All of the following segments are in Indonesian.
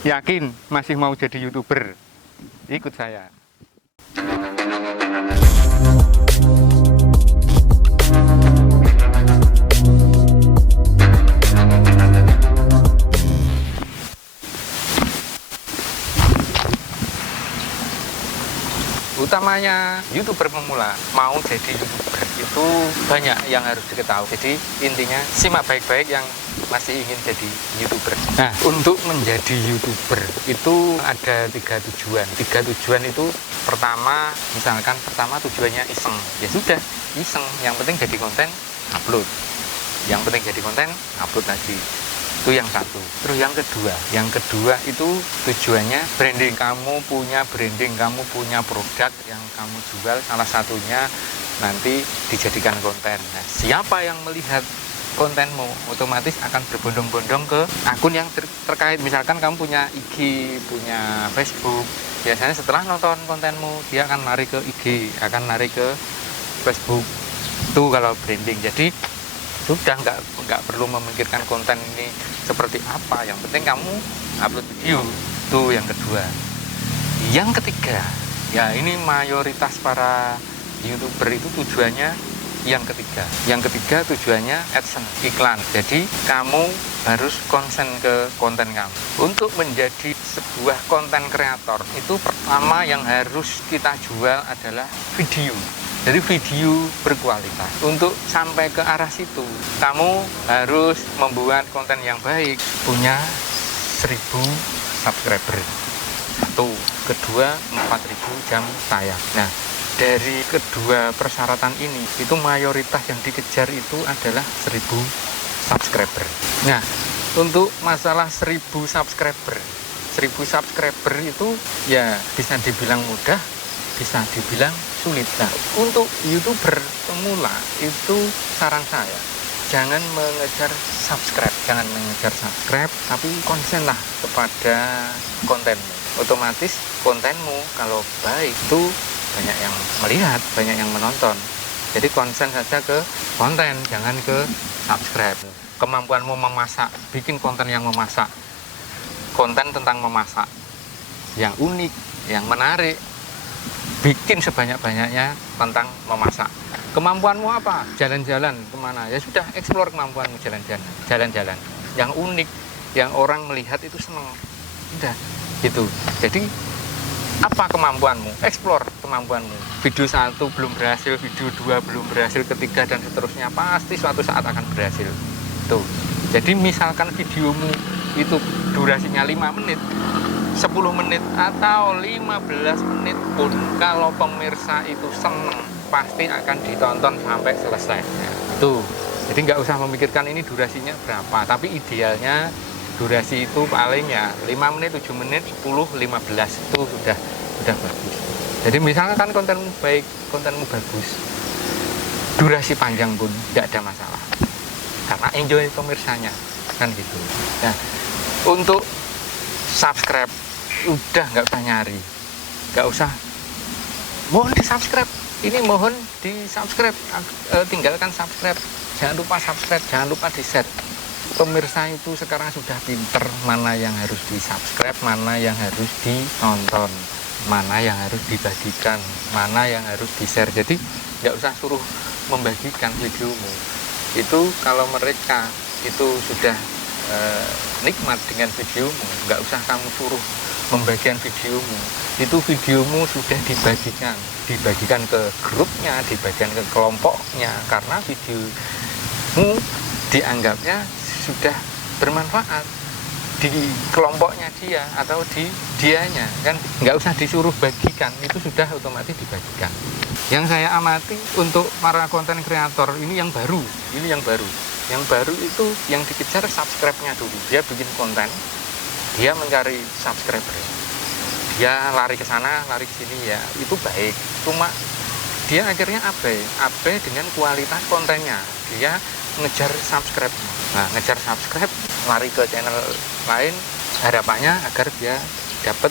Yakin masih mau jadi YouTuber? Ikut saya. Utamanya YouTuber pemula mau jadi YouTuber itu banyak yang harus diketahui. Jadi intinya simak baik-baik yang masih ingin jadi YouTuber. Nah, untuk menjadi YouTuber itu ada tiga tujuan. Tiga tujuan itu pertama, misalkan pertama tujuannya iseng. Ya sudah, iseng. Yang penting jadi konten, upload. Yang penting jadi konten, upload lagi. Itu yang satu. Terus yang kedua itu tujuannya branding. Kamu punya branding, kamu punya produk yang kamu jual, salah satunya nanti dijadikan konten. Nah, siapa yang melihat kontenmu otomatis akan berbondong-bondong ke akun yang terkait. Misalkan kamu punya IG, punya Facebook, biasanya setelah nonton kontenmu dia akan lari ke IG, akan lari ke Facebook. Itu kalau branding. Jadi sudah nggak perlu memikirkan konten ini seperti apa, yang penting kamu upload video. Itu yang kedua. Yang ketiga, ya ini mayoritas para YouTuber itu tujuannya yang ketiga tujuannya AdSense, iklan. Jadi kamu harus konsen ke konten kamu. Untuk menjadi sebuah konten kreator itu pertama yang harus kita jual adalah video. Jadi video berkualitas. Untuk sampai ke arah situ, kamu harus membuat konten yang baik, punya 1000 subscriber. Satu, kedua 4000 jam tayang. Nah, dari kedua persyaratan ini, itu mayoritas yang dikejar itu adalah 1000 subscriber. Nah, untuk masalah 1000 subscriber itu ya bisa dibilang mudah, bisa dibilang sulit. Nah, untuk YouTuber pemula itu saran saya, jangan mengejar subscribe, tapi konsenlah kepada kontenmu. Otomatis kontenmu kalau baik itu banyak yang melihat, banyak yang menonton. Jadi konsen saja ke konten, jangan ke subscribe. Kemampuanmu memasak, bikin konten yang memasak, konten tentang memasak yang unik, yang menarik. Bikin sebanyak-banyaknya tentang memasak. Kemampuanmu apa? Jalan-jalan kemana? Ya sudah, explore kemampuanmu, jalan-jalan yang unik, yang orang melihat itu senang. Udah gitu. Jadi apa kemampuanmu? Explore kemampuanmu. Video 1 belum berhasil, video 2 belum berhasil, ketiga dan seterusnya pasti suatu saat akan berhasil. Tuh. Jadi misalkan videomu itu durasinya 5 menit, 10 menit atau 15 menit pun, kalau pemirsa itu seneng pasti akan ditonton sampai selesai. Ya, tuh. Jadi nggak usah memikirkan ini durasinya berapa, tapi idealnya durasi itu paling ya 5 menit, 7 menit, 10, 15 itu sudah bagus. Jadi misalkan kontenmu baik, kontenmu bagus, durasi panjang pun tidak ada masalah, karena enjoy pemirsanya kan gitu. Nah, untuk subscribe udah nggak usah nyari, nggak usah mohon di subscribe, ini mohon di subscribe, tinggalkan subscribe, jangan lupa subscribe, jangan lupa di share. Pemirsa itu sekarang sudah pinter mana yang harus di subscribe, mana yang harus ditonton, mana yang harus dibagikan, mana yang harus di share. Jadi nggak usah suruh membagikan videomu. Itu kalau mereka itu sudah nikmat dengan videomu, nggak usah kamu suruh membagikan videomu. Itu videomu sudah dibagikan ke grupnya, dibagikan ke kelompoknya, karena videomu dianggapnya sudah bermanfaat di kelompoknya dia atau di dianya, kan nggak usah disuruh bagikan, itu sudah otomatis dibagikan. Yang saya amati untuk para konten kreator ini yang baru itu yang dikejar subscribe-nya dulu. Dia bikin konten, dia mencari subscriber, dia lari ke sana, lari ke sini, ya itu baik. Cuma dia akhirnya abai dengan kualitas kontennya. Dia ngejar subscribe. Nah, ngejar subscribe, lari ke channel lain, harapannya agar dia dapat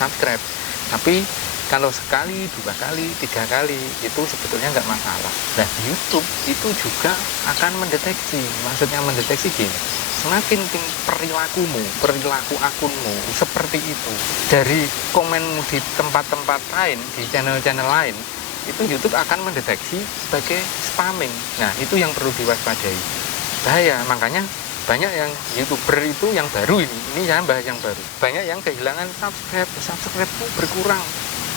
subscribe. Tapi kalau sekali, 2 kali, 3 kali itu sebetulnya nggak masalah. Nah, YouTube itu juga akan mendeteksi. Maksudnya mendeteksi gini, semakin perilaku akunmu seperti itu, dari komenmu di tempat-tempat lain, di channel-channel lain, itu YouTube akan mendeteksi sebagai spamming. Nah, itu yang perlu diwaspadai. Bahaya, makanya banyak yang YouTuber itu yang baru ini saya bahas yang baru. Banyak yang kehilangan subscribe itu berkurang.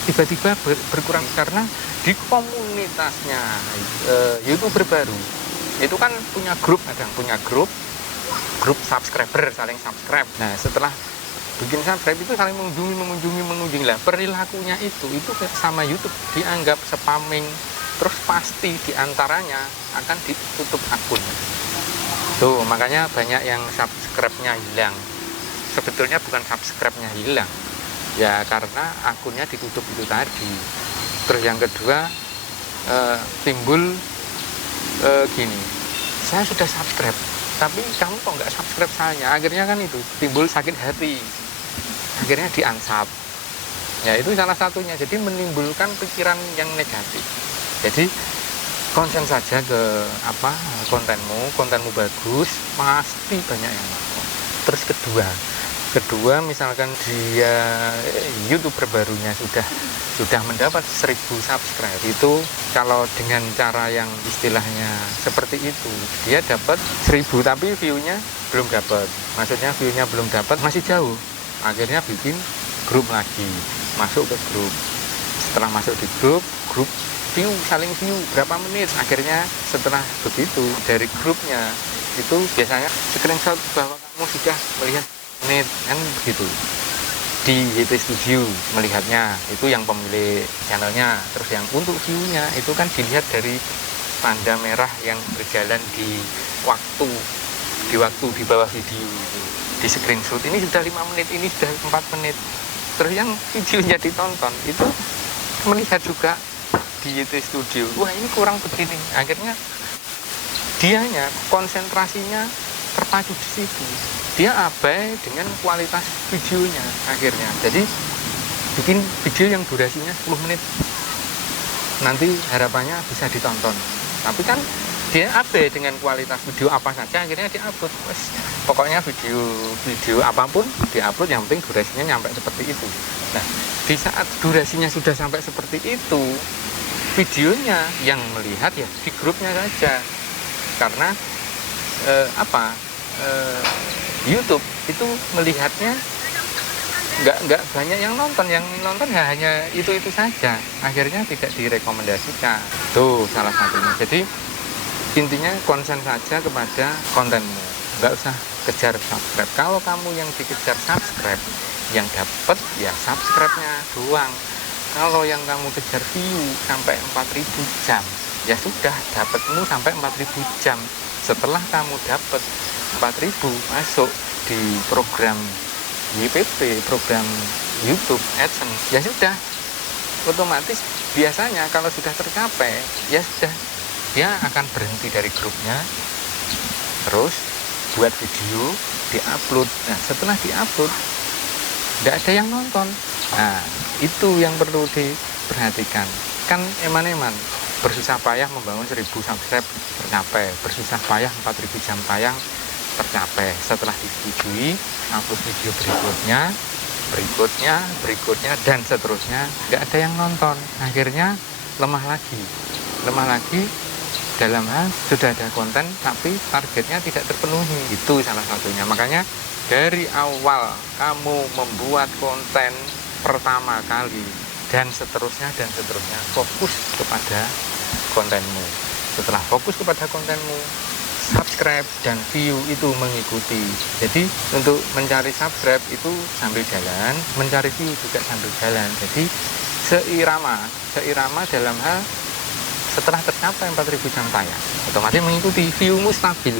Tiba-tiba berkurang karena di komunitasnya YouTuber baru itu kan punya grup, grup subscriber, saling subscribe. Nah, setelah bikin subscribe itu saling mengunjungi lah. Perilakunya itu sama YouTube dianggap spamming, terus pasti diantaranya akan ditutup akun. Tuh, makanya banyak yang subscribe-nya hilang. Sebetulnya bukan subscribe-nya hilang, ya karena akunnya ditutup itu tadi. Terus yang kedua timbul gini, saya sudah subscribe tapi kamu kok nggak subscribe saya, akhirnya kan itu timbul sakit hati, akhirnya di-unsub. Ya, itu salah satunya. Jadi menimbulkan pikiran yang negatif. Jadi konsen saja ke kontenmu bagus, pasti banyak yang nonton. Terus kedua misalkan dia YouTuber barunya sudah mendapat 1000 subscribe, itu kalau dengan cara yang istilahnya seperti itu, dia dapat 1000 tapi view-nya belum dapat, maksudnya view-nya belum dapat, masih jauh. Akhirnya bikin grup lagi, masuk ke grup. Setelah masuk di grup saling view berapa menit. Akhirnya setelah begitu dari grupnya itu biasanya screenshot bahwa kamu sudah melihat menit, kan begitu. Di YT Studio melihatnya itu yang pemilik channelnya. Terus yang untuk view-nya itu kan dilihat dari tanda merah yang berjalan di waktu di bawah video itu. Di screenshot ini sudah 5 menit, ini sudah 4 menit. Terus yang videonya ditonton itu melihat juga di YT Studio, wah ini kurang begini. Akhirnya dianya konsentrasinya terpacu di situ, dia abai dengan kualitas videonya. Akhirnya jadi bikin video yang durasinya 10 menit, nanti harapannya bisa ditonton, tapi kan dia abai dengan kualitas video apa saja. Akhirnya diupload, pokoknya video apapun diupload, yang penting durasinya nyampe seperti itu. Nah, di saat durasinya sudah sampai seperti itu, videonya yang melihat ya di grupnya saja, karena YouTube itu melihatnya nggak banyak yang nonton ya hanya itu saja. Akhirnya tidak direkomendasikan. Tuh salah satunya. Jadi intinya konsen saja kepada kontenmu, nggak usah kejar subscribe. Kalau kamu yang dikejar subscribe, yang dapat ya subscribe-nya doang. Kalau yang kamu kejar view sampai 4000 jam, ya sudah, dapatmu sampai 4000 jam. Setelah kamu dapat 4000, masuk di program YPP, program YouTube AdSense, ya sudah, otomatis biasanya kalau sudah tercapai, ya sudah, dia akan berhenti dari grupnya, terus buat video, diupload. Nah, setelah diupload, tidak ada yang nonton. Nah, itu yang perlu diperhatikan. Kan eman-eman bersusah payah membangun 1000 subscribe tercapai, bersusah payah 4000 jam tayang tercapai. Setelah disetujui, upload video berikutnya dan seterusnya, nggak ada yang nonton. Akhirnya lemah lagi dalam hal sudah ada konten tapi targetnya tidak terpenuhi. Itu salah satunya. Makanya dari awal kamu membuat konten pertama kali dan seterusnya fokus kepada kontenmu. Setelah fokus kepada kontenmu, subscribe dan view itu mengikuti. Jadi untuk mencari subscribe itu sambil jalan, mencari view juga sambil jalan. Jadi seirama dalam hal setelah tercapai 4000 jam tayang, otomatis mengikuti, viewmu stabil.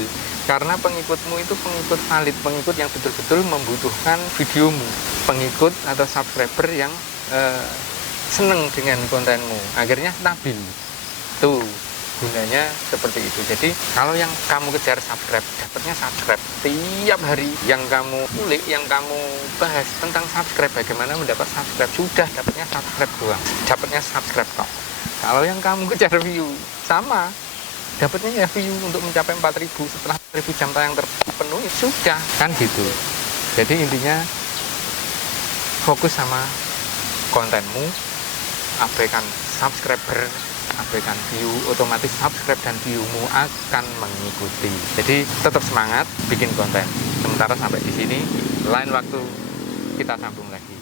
Karena pengikutmu itu pengikut valid, pengikut yang betul-betul membutuhkan videomu, pengikut atau subscriber yang seneng dengan kontenmu, akhirnya stabil. Tuh gunanya seperti itu. Jadi kalau yang kamu kejar subscribe, dapatnya subscribe tiap hari. Yang kamu ulik, yang kamu bahas tentang subscribe, bagaimana mendapat subscribe, sudah dapatnya subscribe doang, dapatnya subscribe kok. Kalau yang kamu kejar view, sama dapatnya ya view untuk mencapai 4.000 setelah 1.000 jam tayang terpenuhi sudah kan gitu. Jadi intinya fokus sama kontenmu, abaikan subscriber, abaikan view, otomatis subscribe dan viewmu akan mengikuti. Jadi tetap semangat bikin konten. Sementara sampai di sini, lain waktu kita sambung lagi.